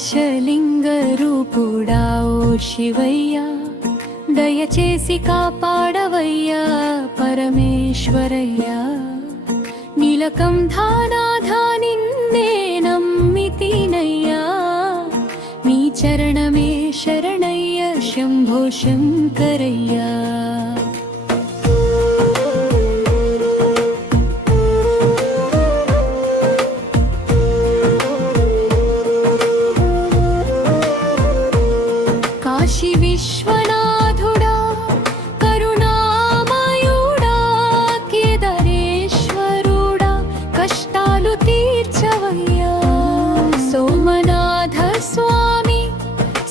దశలింగ రూపుడా ఓ శివయ్యా, దయచేసి కాపాడవయ్యా పరమేశ్వరయ్యా. నీలకం ధానాధా నిన్నే నమ్మితినయ్యా, నీ చరణమే శరణయ్య శంభో శంకరయ్యా. కాశీ విశ్వనాథుడా కరుణామయుడా కేదారేశ్వరుడా కష్టాలు తీర్చవయ్యా. సోమనాథ స్వామి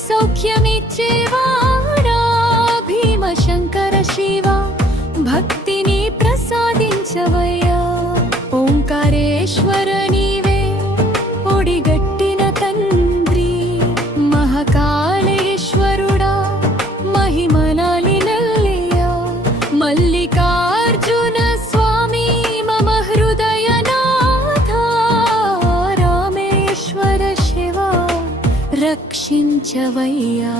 సౌఖ్యమిచ్చేవాడా, భీమశంకర శివ భక్తిని ప్రసాదించవయ్యా. ఓంకారేశ్వర నీవే ఒడిగట్టిన తండ్రి, మహాకాళేశ్వరుడా మహిమనాలి నల్లయ్యా. మల్లికార్జున స్వామి మమ హృదయనాథ, రామేశ్వర శివ రక్షించవయ్యా.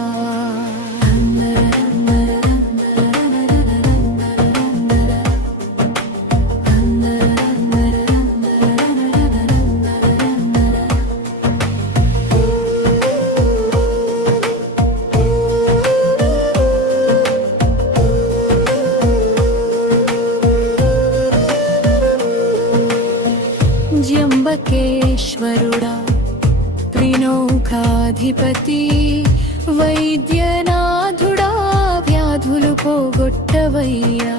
జంబకేశ్వరుడా త్రినౌకాధిపతి, వైద్యనాథుడా వ్యాధులు పోగొట్టవయ్యా.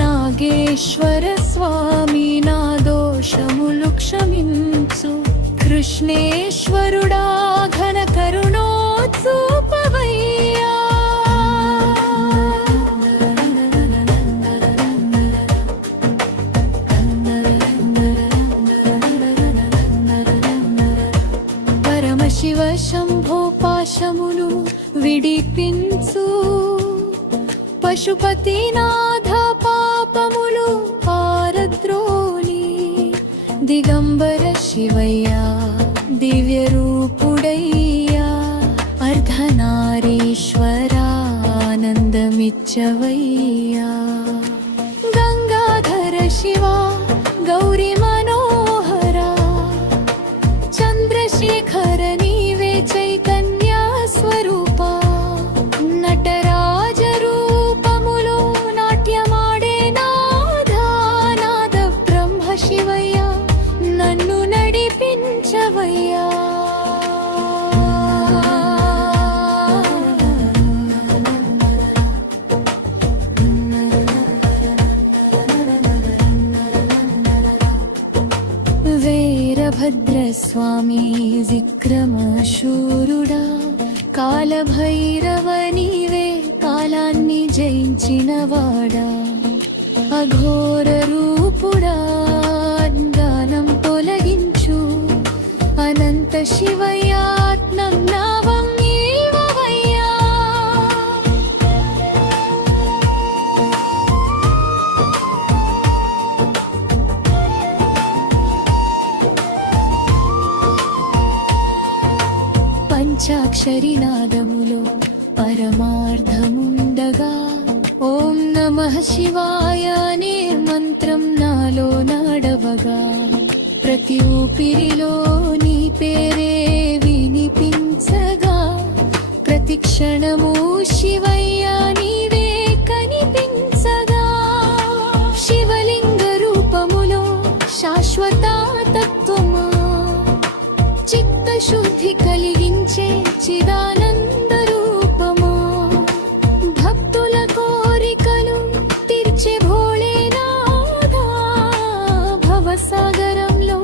నాగేశ్వర స్వామి నా దోషములు క్షమించు, కృష్ణేశ్వరుడా ఘన కరుణోత్సూపవయ్యా. శివ శంభో పాశములు విడిపించు, పశుపతినాథ పాపములు పారద్రోలి. దిగంబర శివయ్యా దివ్య రూపుడయ్యా, అర్ధనారీశ్వరానందమిచ్చవయ్యా. గంగాధర శివ గౌరీ మనోహర, చంద్రశేఖర నీవే చైతన్య స్వరూప. నటరాజ రూపములో నాట్యమాడే నాథా, నాద బ్రహ్మ శివయ్య నన్ను నడిపించవయ్యా. వీరభద్ర స్వామి విక్రమశూరుడా, కాలభైరవ నీవే కాలాన్ని జయించినవాడా. అఘోర రూపుడా జ్ఞానం తొలగించు, అనంత శివయాత్మం నావం ఈవవయ్యా. పంచాక్షరి నాదములో పరమార్థముండగా, ఓం నమః శివాయ అనే మంత్రం నాలో నాడవగా. ప్రతి ఊపిరిలో నీ పేరే వినిపించగా, ప్రతి క్షణము శివయ్య నీవే కనిపించగా. శివలింగ రూపములో శాశ్వత తత్వమా, చిత్త శుద్ధి కలిగించే చిదానంద రూపమా. భక్తుల కోరికలు తీర్చే భోళేనాథా, భవసాగరంలో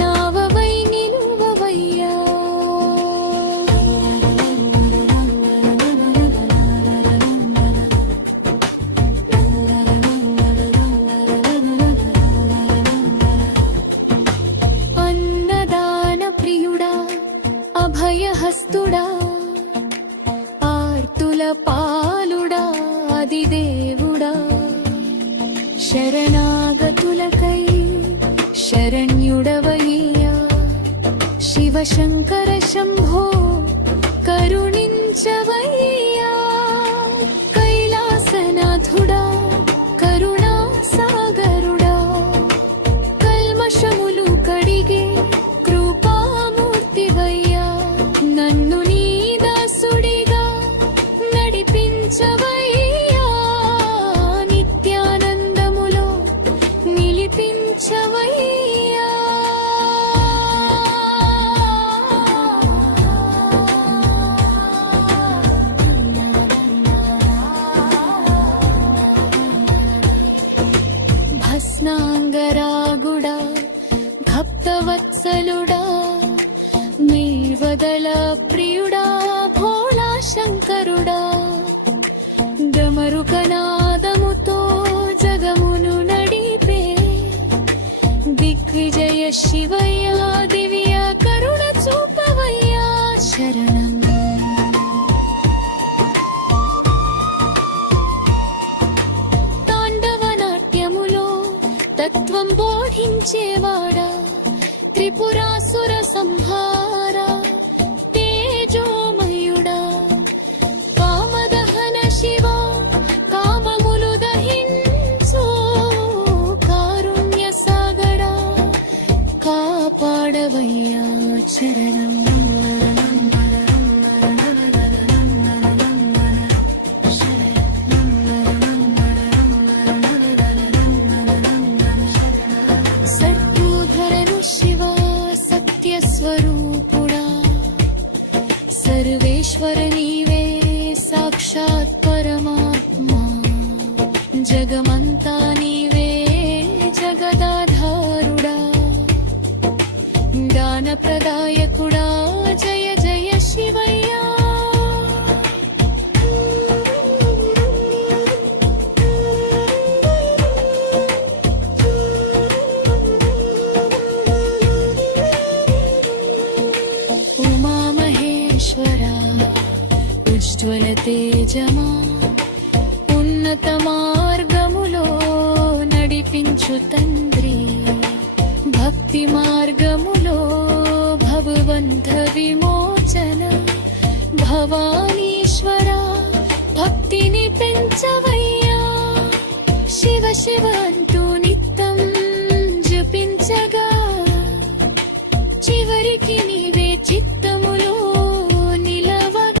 నావవై నిలువవయ్యా. అన్నదాన ప్రియుడా అభయహస్తుడా, ఆర్తుల పాలుడా ఆదిదేవుడా. శరణాగతులకై శరణ్యుడవయ్యా. శివశంకర శంభో కరుణించవయ్యా కైలాసనాథుడా కరుణా సాగరుడా కల్మషములు కడిగే కృపామూర్తివయ్యా నన్ను నీ దాసుడిగా నడిపించవయ్యా నిత్యానందములో నిలిపించవయ్యా భస్నాంగరాగుడా భక్తవత్సలుడా మీర్వదల ప్రియుడా భోళా శంకరుడా డమరుకనాదముతో జగమును నడిపే దిగ్విజయ శివయ్య దివ్య కరుణ చూపవయ్యా శరణం తాండవనాట్యములో తత్వం బోధించేవాడా త్రిపురాసుర సంహార తేజోమయుడా కామదహన శివ కామములు దహించు కారుణ్య సాగరా కాపాడవయ్యా చరణం సర్వోధరను శివ సత్యస్వరూపుడా సర్వేశ్వర నీవే సాక్షాత్ పరమాత్మా జగమంతా నీవే జగదాధారుడా దానప్రదాయకుడా జయ జయ శివయ్యా ఉమామహేశ్వరా ఉజ్వల తేజమా ఉన్నత మార్గములో నడిపించు తండ్రి భక్తి మార్గములో భవబంధ విమోచన భవానీశ్వర భక్తిని పెంచవయ్యా శివ శివ అంటూ నిత్యం జపించగా